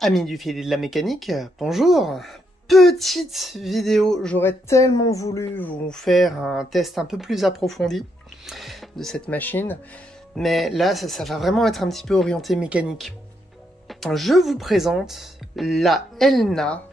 Amis du fil et de la mécanique, bonjour. Petite vidéo, j'aurais tellement voulu vous faire un test un peu plus approfondi de cette machine, mais là ça va vraiment être un petit peu orienté mécanique. Je vous présente la Elna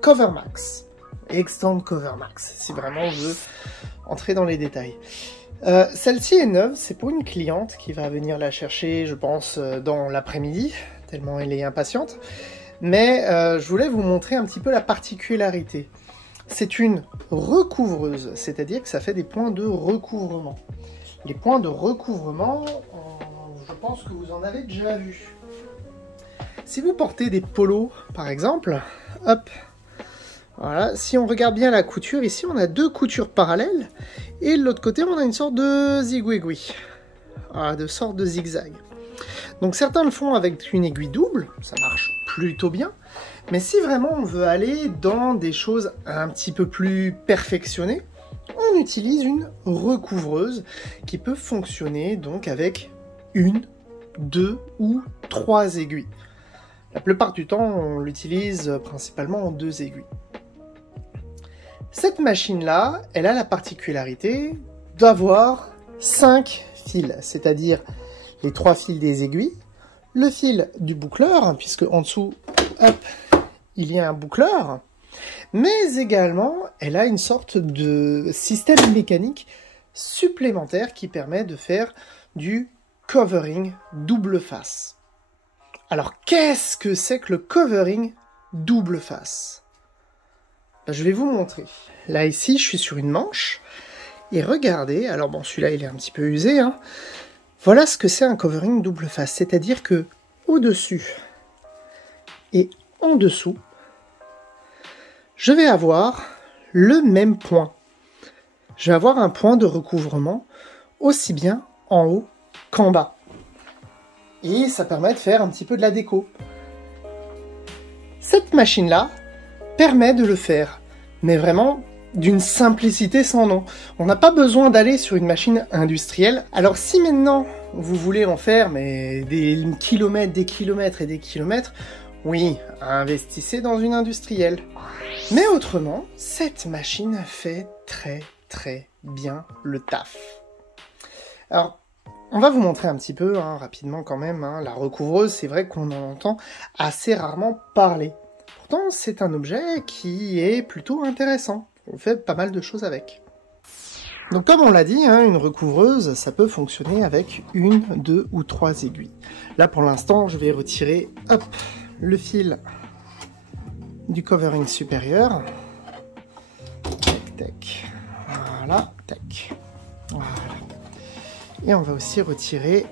CoverMax, Extend CoverMax, si vraiment on veut entrer dans les détails. Celle-ci est neuve, c'est pour une cliente qui va venir la chercher, je pense, dans l'après-midi, tellement elle est impatiente. Mais je voulais vous montrer un petit peu la particularité. C'est une recouvreuse, c'est-à-dire que ça fait des points de recouvrement. Les points de recouvrement, je pense que vous en avez déjà vu. Si vous portez des polos, par exemple, hop, voilà, si on regarde bien la couture, ici on a deux coutures parallèles, et de l'autre côté on a une sorte de zigouigoui, voilà, de sorte de zigzag. Donc certains le font avec une aiguille double, ça marche plutôt bien, mais si vraiment on veut aller dans des choses un petit peu plus perfectionnées, on utilise une recouvreuse qui peut fonctionner donc avec une, deux ou trois aiguilles. La plupart du temps, on l'utilise principalement en deux aiguilles. Cette machine-là, elle a la particularité d'avoir 5 fils, c'est-à-dire les 3 fils des aiguilles, le fil du boucleur, puisque en dessous, hop, il y a un boucleur, mais également, elle a une sorte de système mécanique supplémentaire qui permet de faire du covering double face. Alors, qu'est-ce que c'est que le covering double face? Je vais vous montrer. Là, ici, je suis sur une manche. Et regardez, alors bon, celui-là, il est un petit peu usé, hein. Voilà ce que c'est un covering double face. C'est-à-dire que au-dessus et en dessous, je vais avoir le même point. Je vais avoir un point de recouvrement aussi bien en haut qu'en bas. Et ça permet de faire un petit peu de la déco. Cette machine-là permet de le faire, mais vraiment d'une simplicité sans nom. On n'a pas besoin d'aller sur une machine industrielle. Alors si maintenant vous voulez en faire mais des kilomètres et des kilomètres, oui, investissez dans une industrielle. Mais autrement, cette machine fait très bien le taf. Alors, on va vous montrer un petit peu, hein, rapidement quand même, hein, la recouvreuse, c'est vrai qu'on en entend assez rarement parler. Pourtant, c'est un objet qui est plutôt intéressant. On fait pas mal de choses avec. Donc comme on l'a dit, hein, une recouvreuse, ça peut fonctionner avec une, deux ou trois aiguilles. Là, pour l'instant, je vais retirer, hop, le fil du covering supérieur. Tac, tac. Voilà, tac. Voilà. Et on va aussi retirer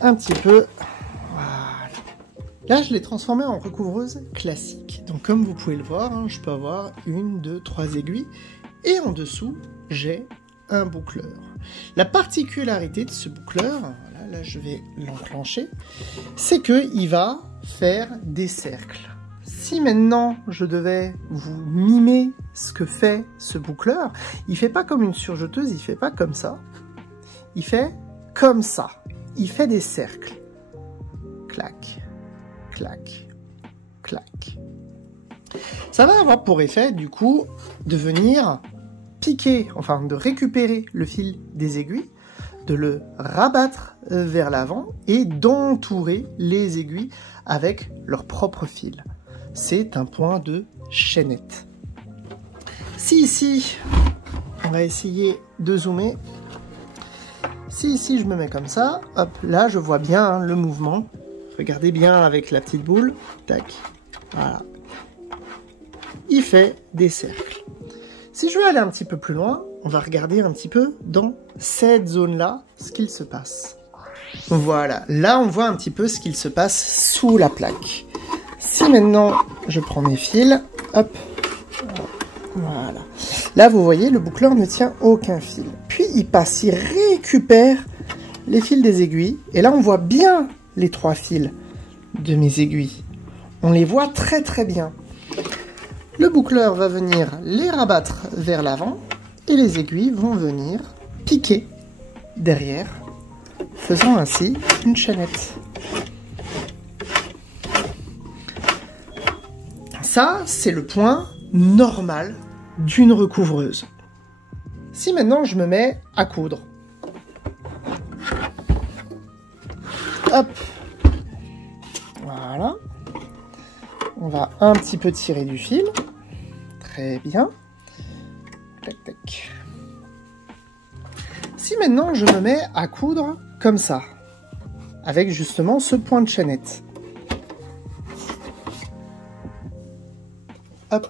un petit peu. Voilà. Là, je l'ai transformé en recouvreuse classique. Donc, comme vous pouvez le voir, hein, je peux avoir une, deux, trois aiguilles. Et en dessous, j'ai un boucleur. La particularité de ce boucleur, voilà, là, je vais l'enclencher, c'est qu'il va faire des cercles. Si maintenant je devais vous mimer ce que fait ce boucleur, il fait pas comme une surjeteuse, il fait pas comme ça. Il fait comme ça. Il fait des cercles. Clac, clac, clac. Ça va avoir pour effet, du coup, de venir piquer, enfin de récupérer le fil des aiguilles, de le rabattre vers l'avant et d'entourer les aiguilles avec leur propre fil. C'est un point de chaînette. Si ici, on va essayer de zoomer. Si ici je me mets comme ça, hop, là je vois bien, hein, le mouvement. Regardez bien avec la petite boule. Tac, voilà. Il fait des cercles. Si je veux aller un petit peu plus loin, on va regarder un petit peu dans cette zone-là ce qu'il se passe. Voilà, là on voit un petit peu ce qu'il se passe sous la plaque. Si maintenant je prends mes fils, hop, voilà. Là vous voyez, le boucleur ne tient aucun fil. Puis il passe, il récupère les fils des aiguilles. Et là on voit bien les trois fils. de mes aiguilles. On les voit très très bien. Le boucleur va venir les rabattre vers l'avant et les aiguilles vont venir piquer derrière, faisant ainsi une chaînette. Ça, c'est le point normal d'une recouvreuse. Si maintenant je me mets à coudre, hop, voilà, on va un petit peu tirer du fil, très bien, tac tac. Si maintenant je me mets à coudre comme ça, avec justement ce point de chaînette, hop,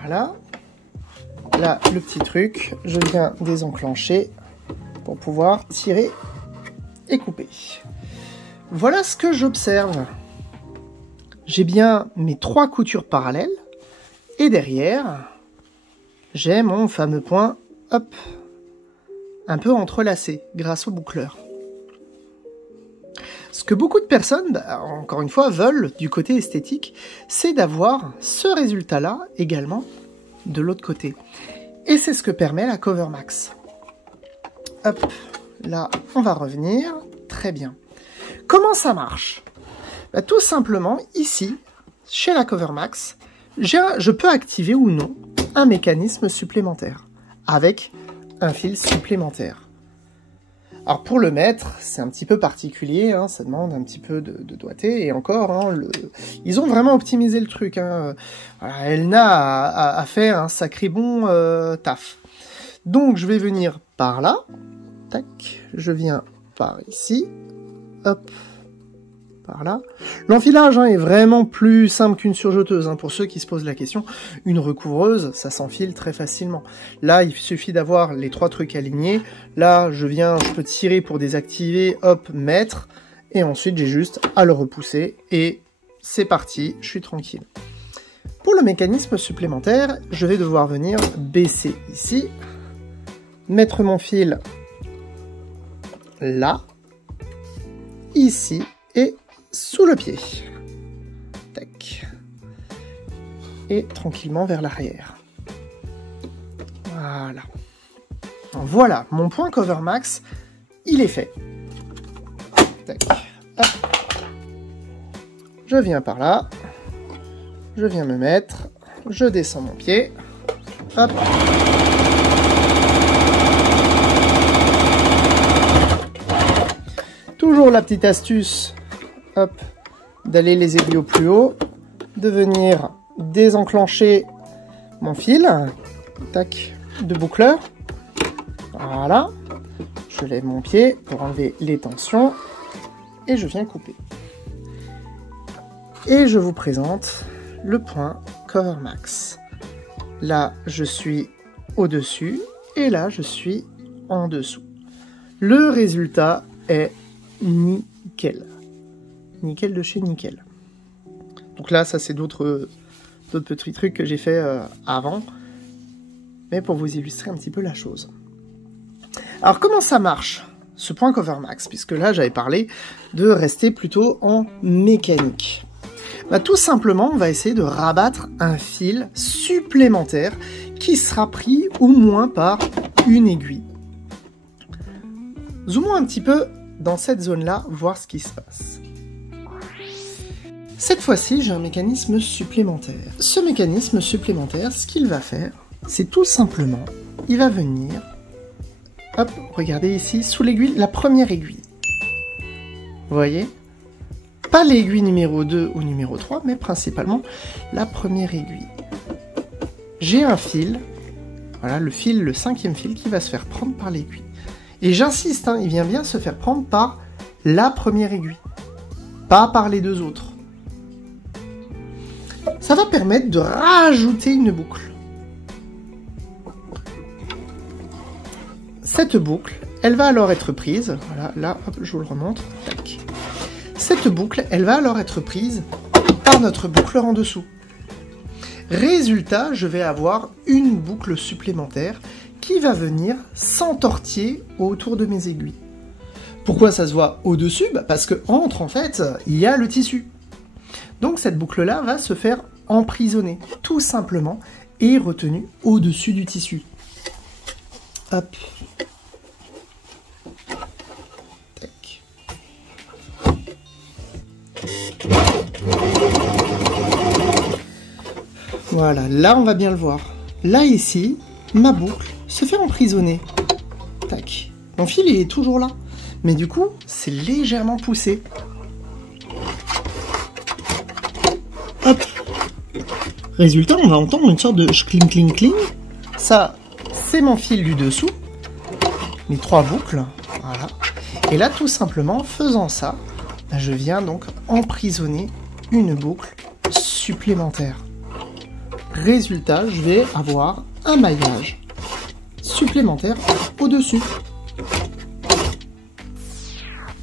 voilà, là le petit truc, je viens désenclencher pour pouvoir tirer et couper. Voilà ce que j'observe. J'ai bien mes 3 coutures parallèles et derrière, j'ai mon fameux point, hop, un peu entrelacé grâce au boucleur. Ce que beaucoup de personnes, encore une fois, veulent du côté esthétique, c'est d'avoir ce résultat-là également de l'autre côté. Et c'est ce que permet la CoverMax. Hop, là, on va revenir. Très bien. Comment ça marche? Tout simplement, ici, chez la CoverMax, je peux activer ou non un mécanisme supplémentaire avec un fil supplémentaire. Alors pour le mettre, c'est un petit peu particulier, hein, ça demande un petit peu de doigté, et encore, hein, ils ont vraiment optimisé le truc. Hein. Voilà, Elna a fait un sacré bon taf. Donc je vais venir par là, tac, je viens par ici, hop, par là. L'enfilage est vraiment plus simple qu'une surjeteuse, hein, pour ceux qui se posent la question. Une recouvreuse, ça s'enfile très facilement. Là, il suffit d'avoir les 3 trucs alignés. Là, je peux tirer pour désactiver, hop, mettre, et ensuite j'ai juste à le repousser, et c'est parti, je suis tranquille. Pour le mécanisme supplémentaire, je vais devoir venir baisser ici, mettre mon fil là, ici, et sous le pied. Tac. Et tranquillement vers l'arrière. Voilà. Voilà, mon point CoverMax, il est fait. Tac. Hop. Je viens par là. Je viens me mettre. Je descends mon pied. Hop. Toujours la petite astuce, hop, d'aller les aiguilles au plus haut, de venir désenclencher mon fil, tac, de boucleur. Voilà, je lève mon pied pour enlever les tensions et je viens couper. Et je vous présente le point CoverMax. Là, je suis au-dessus et là, je suis en dessous. Le résultat est nickel. Nickel de chez nickel. Donc là, ça c'est d'autres petits trucs que j'ai fait avant, mais pour vous illustrer un petit peu la chose. Alors comment ça marche, ce point CoverMax, puisque là j'avais parlé de rester plutôt en mécanique. Tout simplement, on va essayer de rabattre un fil supplémentaire qui sera pris au moins par une aiguille. Zoomons un petit peu dans cette zone-là, voir ce qui se passe. Cette fois-ci, j'ai un mécanisme supplémentaire. Ce mécanisme supplémentaire, ce qu'il va faire, c'est tout simplement, il va venir, hop, regardez ici, sous l'aiguille, la première aiguille. Vous voyez? Pas l'aiguille numéro 2 ou numéro 3, mais principalement la première aiguille. J'ai un fil, voilà, le 5e fil qui va se faire prendre par l'aiguille. Et j'insiste, hein, il vient bien se faire prendre par la première aiguille, pas par les 2 autres. Ça va permettre de rajouter une boucle. Cette boucle, elle va alors être prise, voilà, là, hop, je vous le remontre, tac. Cette boucle, elle va alors être prise par notre boucleur en dessous. Résultat, je vais avoir une boucle supplémentaire qui va venir s'entortiller autour de mes aiguilles. Pourquoi ça se voit au-dessus? Parce que entre, en fait, il y a le tissu. Donc cette boucle-là va se faire emprisonner, tout simplement, et retenue au-dessus du tissu. Hop. Tac. Voilà, là on va bien le voir. Là ici, ma boucle se fait emprisonner. Tac. Mon fil il est toujours là. Mais du coup, c'est légèrement poussé. Hop. Résultat, on va entendre une sorte de cling cling cling. Ça, c'est mon fil du dessous. Mes 3 boucles. Voilà. Et là, tout simplement, faisant ça, je viens donc emprisonner une boucle supplémentaire. Résultat, je vais avoir un maillage supplémentaire au-dessus.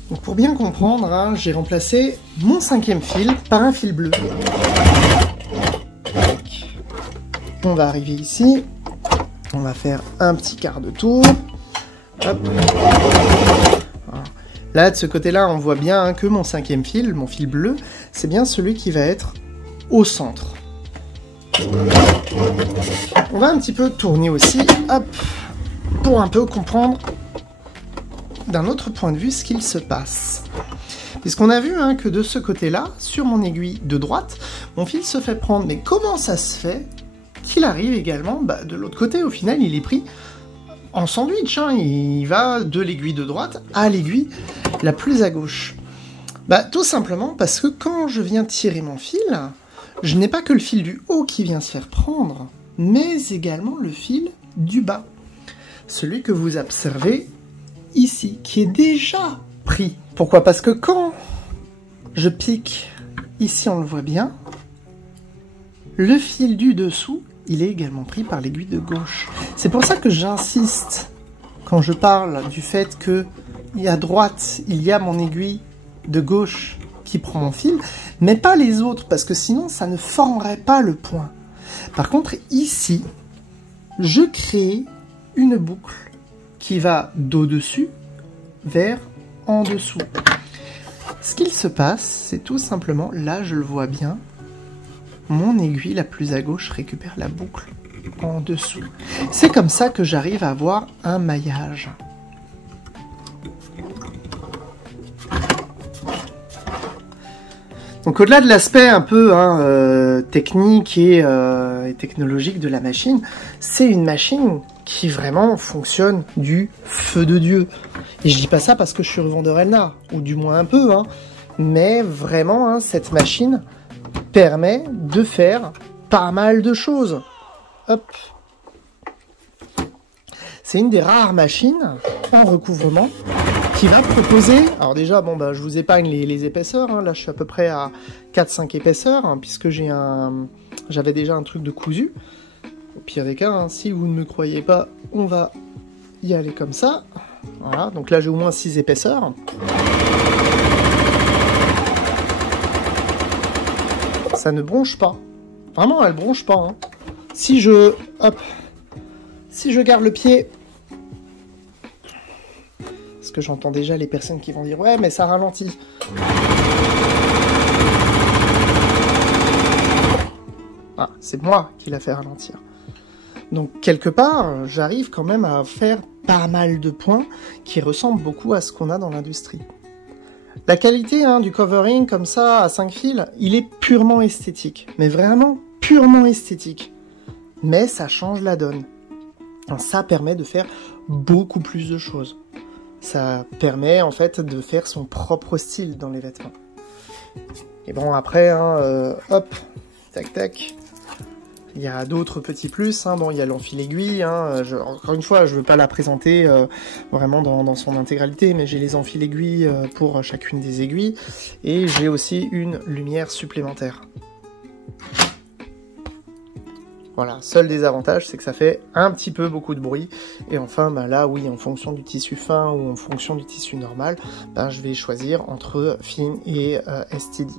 Donc pour bien comprendre, hein, j'ai remplacé mon 5e fil par un fil bleu. On va arriver ici, on va faire un petit quart de tour. Hop. Là, de ce côté-là, on voit bien hein, que mon 5e fil, mon fil bleu, c'est bien celui qui va être au centre. On va un petit peu tourner aussi, hop, pour un peu comprendre d'un autre point de vue ce qu'il se passe. Puisqu'on a vu hein, que de ce côté-là, sur mon aiguille de droite, mon fil se fait prendre. Mais comment ça se fait qu'il arrive également de l'autre côté? Au final, il est pris en sandwich. Hein, il va de l'aiguille de droite à l'aiguille la plus à gauche. Tout simplement parce que quand je viens tirer mon fil, je n'ai pas que le fil du haut qui vient se faire prendre, mais également le fil du bas. Celui que vous observez ici, qui est déjà pris. Pourquoi? Parce que quand je pique, ici on le voit bien, le fil du dessous, il est également pris par l'aiguille de gauche. C'est pour ça que j'insiste, quand je parle du fait que à droite, il y a mon aiguille de gauche qui prend mon fil, mais pas les autres, parce que sinon ça ne formerait pas le point. Par contre, ici, je crée une boucle qui va d'au-dessus vers en dessous. Ce qu'il se passe, c'est tout simplement, là je le vois bien, mon aiguille la plus à gauche récupère la boucle en dessous. C'est comme ça que j'arrive à avoir un maillage. Donc au-delà de l'aspect un peu technique et technologique de la machine, c'est une machine qui vraiment fonctionne du feu de Dieu. Et je dis pas ça parce que je suis revendeur Elna, ou du moins un peu, hein, mais vraiment, hein, cette machine permet de faire pas mal de choses. Hop. C'est une des rares machines en recouvrement qui va proposer... Alors déjà, je vous épargne les épaisseurs, hein, là je suis à peu près à 4-5 épaisseurs, hein, puisque j'avais déjà un truc de cousu. Au pire des cas, hein, si vous ne me croyez pas, on va y aller comme ça. Voilà, donc là j'ai au moins 6 épaisseurs. Ça ne bronche pas. Vraiment, elle bronche pas. Hein. Si je garde le pied... Parce que j'entends déjà les personnes qui vont dire « Ouais, mais ça ralentit. » Ah, c'est moi qui l'a fait ralentir. Donc, quelque part, j'arrive quand même à faire pas mal de points qui ressemblent beaucoup à ce qu'on a dans l'industrie. La qualité du covering, comme ça, à 5 fils, il est purement esthétique. Mais vraiment, purement esthétique. Mais ça change la donne. Ça permet de faire beaucoup plus de choses. Ça permet, en fait, de faire son propre style dans les vêtements. Et bon, après, hop, tac, tac... Il y a d'autres petits plus, hein. Bon, il y a l'enfil aiguille, hein. Encore une fois, je ne veux pas la présenter vraiment dans son intégralité, mais j'ai les enfils aiguilles pour chacune des aiguilles, et j'ai aussi une lumière supplémentaire. Voilà, seul désavantage, c'est que ça fait un petit peu beaucoup de bruit, et enfin, là, oui, en fonction du tissu fin ou en fonction du tissu normal, je vais choisir entre fine et STD.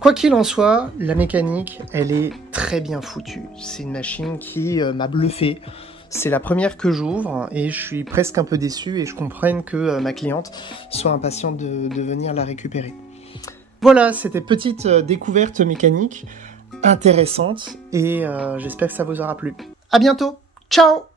Quoi qu'il en soit, la mécanique, elle est très bien foutue. C'est une machine qui m'a bluffé. C'est la première que j'ouvre et je suis presque un peu déçu et je comprends que ma cliente soit impatiente de venir la récupérer. Voilà, c'était petite découverte mécanique intéressante et j'espère que ça vous aura plu. À bientôt, ciao!